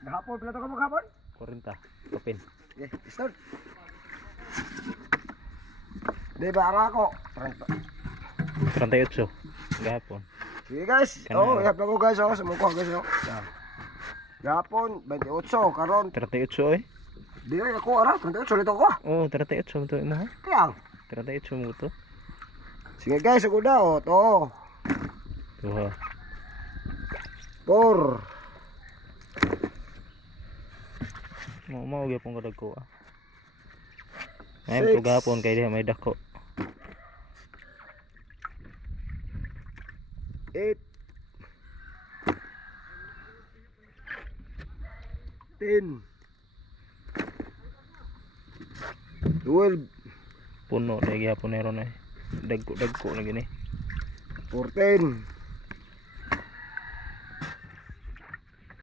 Gahapon, pila to ka mo gahapon? 40. Kapin. Okay, start. Di ba ang ako? 38. Gahapon. Sige guys. Oh, ihap lang ko guys. Oh, sumukuha guys. Oh. Gahapon, 28. Karon. 38 eh. Di na ako ara. 28 ulit ako. Oh, 38 mo to mo. Kaya. 38 mo to. Sige guys, ako na. Oh, to. Tuha. 4. Mau gyapon ko dagko ah. Ay ko gahapon kay diha may dako. 8. 10. 12. Puno na gyapon meron eh. Dagko na gini. 14.